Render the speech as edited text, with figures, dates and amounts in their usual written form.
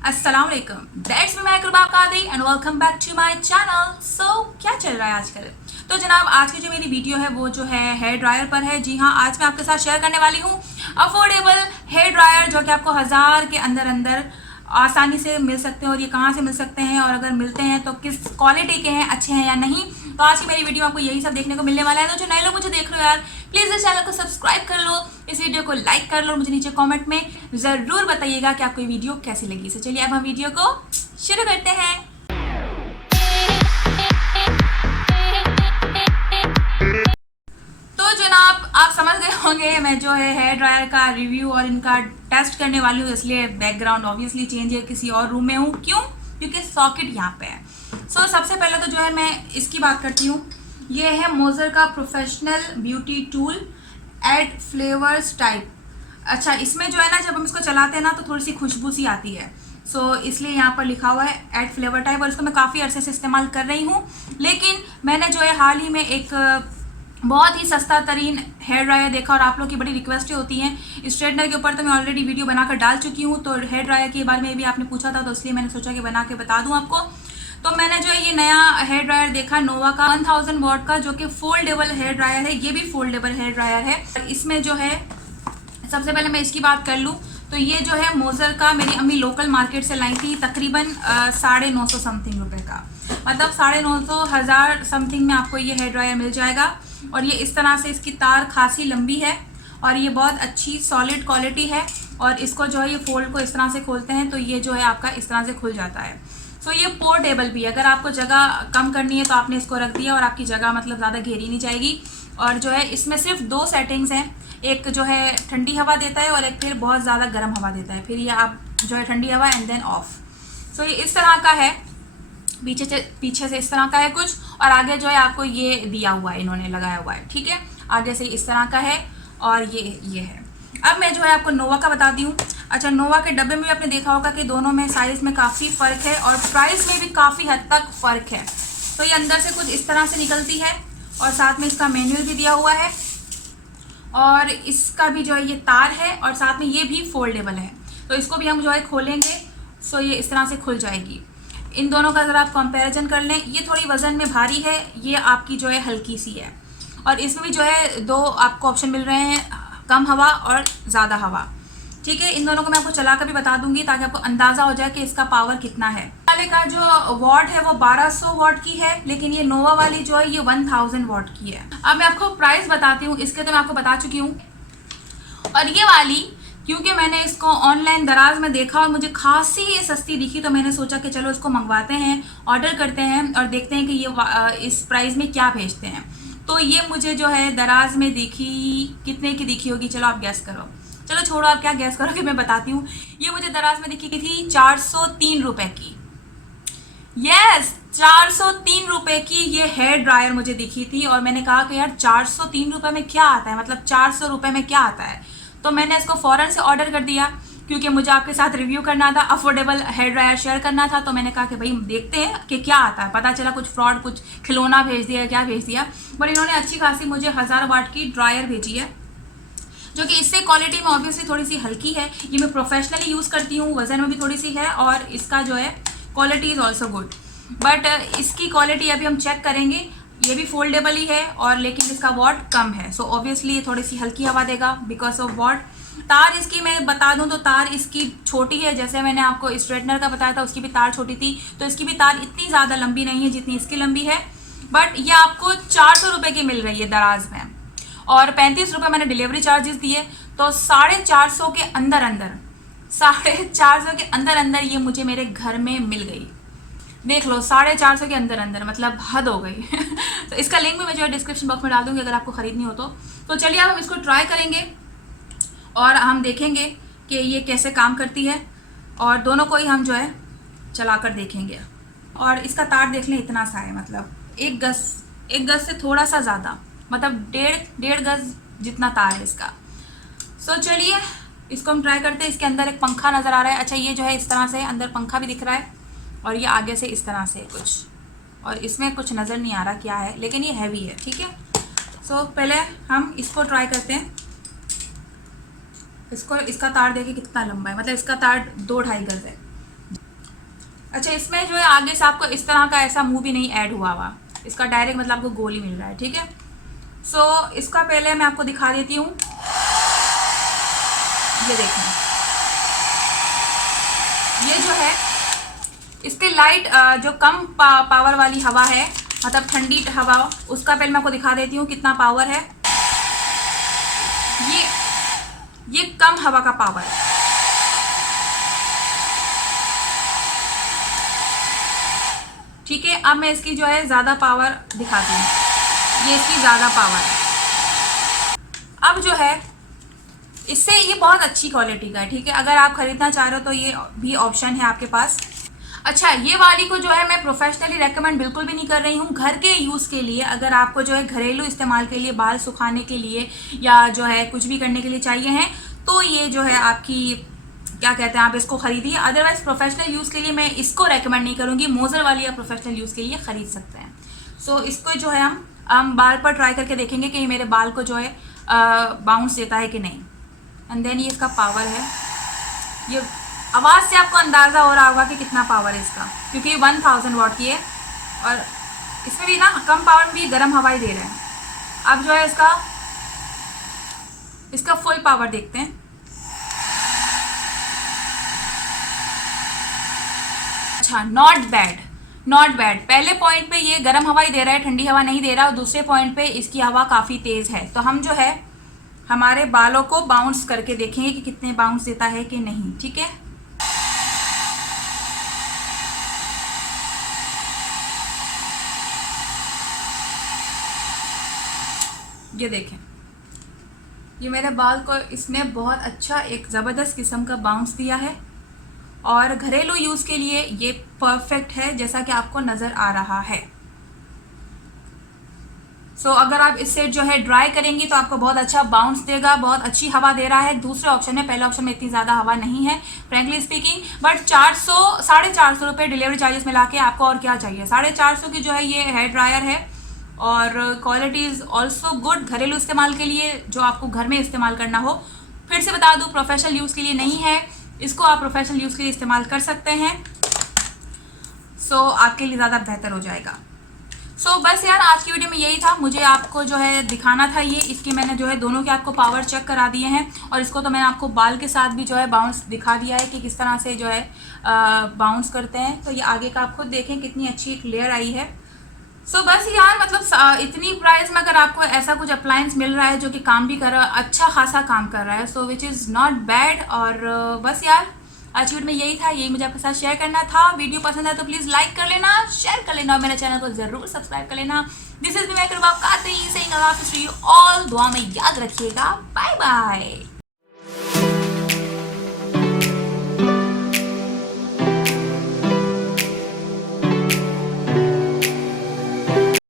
अस्सलाम वालेकुम, that's me Makruba Qadri and welcome back to my channel. So क्या चल रहा है आजकल? तो जनाब, आज की जो मेरी वीडियो है वो जो है हेयर ड्रायर पर है। जी हाँ, आज मैं आपके साथ शेयर करने वाली हूँ अफोर्डेबल हेयर ड्रायर जो कि आपको 1000 के अंदर अंदर आसानी से मिल सकते हैं। और ये कहाँ से मिल सकते हैं और अगर मिलते हैं तो किस क्वालिटी के हैं, अच्छे हैं या नहीं। तो आज की मेरी वीडियो आपको यही सब देखने को मिलने वाला है। तो जो नए लोग मुझे देख रहे हो यार, प्लीज़ इस चैनल को सब्सक्राइब कर लो, इस वीडियो को लाइक कर लो, मुझे नीचे कमेंट में ज़रूर बताइएगा कि आपको ये वीडियो कैसी लगी। तो चलिए अब हम वीडियो को शुरू करते हैं। तो जनाब, आप समझ गए होंगे मैं जो है हेयर ड्रायर का रिव्यू और इनका टेस्ट करने वाली हूँ, इसलिए बैकग्राउंड ऑब्वियसली चेंज है, किसी और रूम में हूँ। क्यों? क्योंकि सॉकेट यहाँ पे है। सो सबसे पहले तो जो है मैं इसकी बात करती हूँ। ये है मोजर का प्रोफेशनल ब्यूटी टूल एड फ्लेवर्स टाइप। अच्छा, इसमें जो है ना, जब हम इसको चलाते हैं ना तो थोड़ी सी खुशबू सी आती है। सो इसलिए यहाँ पर लिखा हुआ है एड फ्लेवर टाइप, और इसको मैं काफ़ी अरसे से इस्तेमाल कर रही हूँ। लेकिन मैंने जो है हाल ही में एक बहुत ही सस्ता तरीन हेयर ड्रायर देखा, और आप लोग की बड़ी रिक्वेस्टें होती हैं स्ट्रेटनर के ऊपर, तो मैं ऑलरेडी वीडियो बनाकर डाल चुकी हूँ। तो हेयर ड्रायर के बारे में भी आपने पूछा था, तो इसलिए मैंने सोचा कि बना के बता दूँ आपको। तो मैंने जो है ये नया हेयर ड्रायर देखा नोवा का 1000 वॉट का, जो कि फोल्डेबल हेयर ड्रायर है। ये भी फोल्डेबल हेयर ड्रायर है। इसमें जो है सबसे पहले मैं इसकी बात कर लूँ तो ये जो है मोजर का मेरी अम्मी लोकल मार्केट से लाई थी, तकरीबन 950 समथिंग रुपए का। मतलब 950 1000 समथिंग में आपको ये हेयर ड्रायर मिल जाएगा। और ये इस तरह से, इसकी तार खासी लंबी है और ये बहुत अच्छी सॉलिड क्वालिटी है। और इसको जो है ये फोल्ड को इस तरह से खोलते हैं तो ये जो है आपका इस तरह से खुल जाता है। सो ये पोर्टेबल भी है। अगर आपको जगह कम करनी है तो आपने इसको रख दिया और आपकी जगह मतलब ज़्यादा घेरी नहीं जाएगी। और जो है इसमें सिर्फ 2 सेटिंग्स हैं, एक जो है ठंडी हवा देता है और एक फिर बहुत ज़्यादा गर्म हवा देता है। फिर ये आप जो है ठंडी हवा एंड देन ऑफ। सो ये इस तरह का है, पीछे से इस तरह का है कुछ, और आगे जो है आपको ये दिया हुआ है, इन्होंने लगाया हुआ है। ठीक है, आगे से इस तरह का है और ये है। अब मैं जो है आपको नोवा का बता दी हूँ। अच्छा, नोवा के डब्बे में भी आपने देखा होगा कि दोनों में साइज़ में काफ़ी फ़र्क है और प्राइस में भी काफ़ी हद तक फ़र्क है। तो ये अंदर से कुछ इस तरह से निकलती है और साथ में इसका मैनुअल भी दिया हुआ है, और इसका भी जो है ये तार है, और साथ में ये भी फोल्डेबल है। तो इसको भी हम जो है खोलेंगे, सो ये इस तरह से खुल जाएगी। इन दोनों का अगर आप कंपैरिजन कर लें, ये थोड़ी वज़न में भारी है, ये आपकी जो है हल्की सी है। और इसमें भी जो है 2 आपको ऑप्शन मिल रहे हैं, कम हवा और ज़्यादा हवा। ठीक है, इन दोनों को मैं आपको चला कर भी बता दूंगी ताकि आपको अंदाज़ा हो जाए कि इसका पावर कितना है। वाले का जो वॉट है वो 1200 वॉट की है, लेकिन ये नोवा वाली जो है ये 1000 वॉट की है। अब मैं आपको प्राइस बताती हूँ, इसके तो मैं आपको बता चुकी हूँ। और ये वाली, क्योंकि मैंने इसको ऑनलाइन दराज में देखा और मुझे खासी ये सस्ती दिखी, तो मैंने सोचा कि चलो इसको मंगवाते हैं, ऑर्डर करते हैं और देखते हैं कि ये इस प्राइस में क्या भेजते हैं। तो ये मुझे जो है दराज में दिखी, कितने की दिखी होगी, चलो आप गैस करो। चलो छोड़ो, आप क्या गैस करोगे, मैं बताती हूँ। ये मुझे दराज में दिखी थी 403 रुपये की। यस, 403 रुपये की ये हेयर ड्रायर मुझे दिखी थी। और मैंने कहा कि यार 403 रुपये में क्या आता है, मतलब 400 रुपये में क्या आता है। तो मैंने इसको फ़ौरन से ऑर्डर कर दिया, क्योंकि मुझे आपके साथ रिव्यू करना था, अफोर्डेबल हेयर ड्रायर शेयर करना था। तो मैंने कहा कि भाई देखते हैं कि क्या आता है। पता चला कुछ फ्रॉड, कुछ खिलौना भेज दिया, क्या भेज दिया। बट इन्होंने अच्छी खासी मुझे 1000 वाट की ड्रायर भेजी है, जो कि इससे क्वालिटी में ऑब्वियसली थोड़ी सी हल्की है। ये मैं प्रोफेशनली यूज़ करती हूँ, वज़न में भी थोड़ी सी है, और इसका जो है quality is also good. But इसकी क्वालिटी अभी हम चेक करेंगे। ये भी फोल्डेबल ही है, और लेकिन इसका वॉट कम है। सो ऑब्वियसली ये थोड़ी सी हल्की हवा देगा बिकॉज ऑफ वॉट। तार इसकी मैं बता दूं तो तार इसकी छोटी है, जैसे मैंने आपको स्ट्रेटनर का बताया था उसकी भी तार छोटी थी, तो इसकी भी तार इतनी ज़्यादा लंबी नहीं है जितनी इसकी लंबी है। बट ये आपको 400 रुपये की मिल रही है दराज में, और 35 रुपये मैंने डिलीवरी चार्जेस दिए। तो 450 के अंदर अंदर, 450 के अंदर अंदर ये मुझे मेरे घर में मिल गई। देख लो, 450 के अंदर अंदर, मतलब हद हो गई। तो इसका लिंक भी मैं जो है डिस्क्रिप्शन बॉक्स में डाल दूँगी अगर आपको ख़रीदनी हो तो चलिए अब हम इसको ट्राई करेंगे और हम देखेंगे कि ये कैसे काम करती है, और दोनों को ही हम जो है चला कर देखेंगे। और इसका तार देख लें, इतना सा है, मतलब 1 गज से थोड़ा सा ज़्यादा, मतलब डेढ़ गज जितना तार है इसका। सो चलिए इसको हम ट्राई करते हैं। इसके अंदर एक पंखा नज़र आ रहा है। अच्छा, ये जो है इस तरह से अंदर पंखा भी दिख रहा है, और ये आगे से इस तरह से कुछ, और इसमें कुछ नज़र नहीं आ रहा क्या है, लेकिन ये हैवी है। ठीक है, सो पहले हम इसको ट्राई करते हैं। इसका तार देखिए कितना लंबा है, मतलब इसका तार 2-2.5 गज है। अच्छा, इसमें जो है आगे से आपको इस तरह का ऐसा मुंह भी नहीं ऐड हुआ हुआ, इसका डायरेक्ट मतलब आपको गोल ही मिल रहा है, ठीक है। सो इसका पहले मैं आपको दिखा देती हूँ, ये देखें, ये जो है इसके लाइट जो कम पावर वाली हवा है, मतलब ठंडी हवा, उसका पहले मैं आपको दिखा देती हूँ कितना पावर है। ये कम हवा का पावर है, ठीक है। अब मैं इसकी जो है ज़्यादा पावर दिखाती हूँ, ये इसकी ज़्यादा पावर है। अब जो है इससे ये बहुत अच्छी क्वालिटी का है, ठीक है। अगर आप ख़रीदना चाह रहे हो तो ये भी ऑप्शन है आपके पास। अच्छा, ये वाली को जो है मैं प्रोफेशनली रेकमेंड बिल्कुल भी नहीं कर रही हूँ। घर के यूज़ के लिए, अगर आपको जो है घरेलू इस्तेमाल के लिए, बाल सुखाने के लिए या जो है कुछ भी करने के लिए चाहिए हैं, तो ये जो है आपकी क्या कहते हैं, आप इसको खरीदिए। अदरवाइज प्रोफेशनल यूज़ के लिए मैं इसको रेकमेंड नहीं करूँगी। मोज़र वाली आप प्रोफेशनल यूज़ के लिए ख़रीद सकते हैं। सो इसको जो है हम बाल पर ट्राई करके देखेंगे कि मेरे बाल को जो है बाउंस देता है कि नहीं। एंड देन ये इसका पावर है, ये आवाज़ से आपको अंदाज़ा हो रहा होगा कि कितना पावर है इसका, क्योंकि 1000 वाट की है और इसमें भी ना कम पावर में भी गर्म हवा ही दे रहे हैं। अब जो है इसका फुल पावर देखते हैं। अच्छा, नॉट बैड। पहले पॉइंट पे ये गर्म हवा ही दे रहा है, ठंडी हवा नहीं दे रहा, और दूसरे पॉइंट पे इसकी हवा काफ़ी तेज़ है। तो हम जो है हमारे बालों को बाउंस करके देखेंगे कि कितने बाउंस देता है कि नहीं, ठीक है। ये देखें, ये मेरे बाल को इसने बहुत अच्छा एक ज़बरदस्त किस्म का बाउंस दिया है और घरेलू यूज़ के लिए ये परफेक्ट है, जैसा कि आपको नज़र आ रहा है। सो अगर आप इससे जो है ड्राई करेंगी तो आपको बहुत अच्छा बाउंस देगा, बहुत अच्छी हवा दे रहा है। दूसरे ऑप्शन में, पहले ऑप्शन में इतनी ज़्यादा हवा नहीं है फ्रेंकली स्पीकिंग, बट 450 रुपये डिलीवरी चार्जेस मिला के आपको और क्या चाहिए। 450 की जो है ये हेयर ड्रायर है और क्वालिटी इज़ ऑल्सो गुड घरेलू इस्तेमाल के लिए, जो आपको घर में इस्तेमाल करना हो। फिर से बता दूँ, प्रोफेशनल यूज़ के लिए नहीं है, इसको आप प्रोफेशनल यूज़ के लिए इस्तेमाल कर सकते हैं। सो आपके लिए ज़्यादा बेहतर हो जाएगा। सो बस यार, आज की वीडियो में यही था, मुझे आपको जो है दिखाना था ये। इसकी मैंने जो है दोनों के आपको पावर चेक करा दिए हैं और इसको तो मैंने आपको बाल के साथ भी जो है बाउंस दिखा दिया है कि किस तरह से जो है बाउंस करते हैं। तो ये आगे का आप खुद देखें कितनी अच्छी एक लेयर आई है। सो बस यार, मतलब इतनी प्राइस में अगर आपको ऐसा कुछ अप्लायंस मिल रहा है जो कि काम भी कर रहा है, अच्छा खासा काम कर रहा है, सो विच इज़ नॉट बैड। और बस यार, आज की वीडियो में यही था, यही मुझे आपके साथ शेयर करना था। वीडियो पसंद है तो प्लीज़ लाइक कर लेना, शेयर कर लेना और मेरे चैनल को ज़रूर सब्सक्राइब कर लेना। दिस इज मी मेकर काती सेइंग अल्लाह हाफिज़ टू यू ऑल। दुआ में याद रखिएगा। Bye bye.